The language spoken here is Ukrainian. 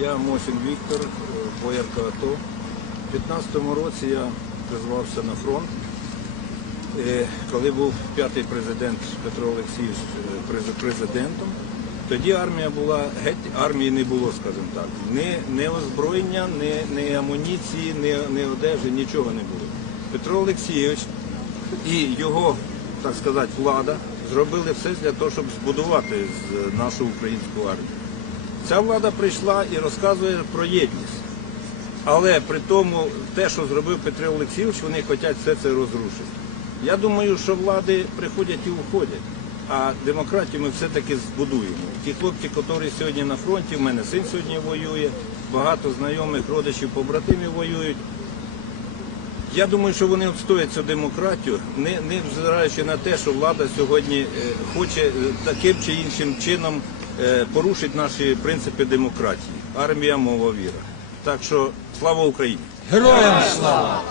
Я Мосін Віктор, е, боярка АТО. У 15-му році я призвався на фронт. Е, Коли був п'ятий президент Петро Олексійович е, президентом, тоді армія була, геть армії не було, скажімо так. Ні, ні озброєння, ні, ні амуніції, ні, ні одежі, нічого не було. Петро Олексійович і його, так сказати, влада зробили все для того, щоб збудувати нашу українську армію. Ця влада прийшла і розказує про єдність. Але при тому, те, що зробив Петро Олексійович, вони хочуть все це розрушити. Я думаю, що влади приходять і уходять, а демократію ми все-таки збудуємо. Ті хлопці, які сьогодні на фронті, в мене син сьогодні воює, багато знайомих, родичів, побратимів воюють. Я думаю, що вони відстоять цю демократію, не, не взираючи на те, що влада сьогодні е, хоче е, таким чи іншим чином е, порушити наші принципи демократії. Армія, мова, віра. Так що слава Україні! Героям слава!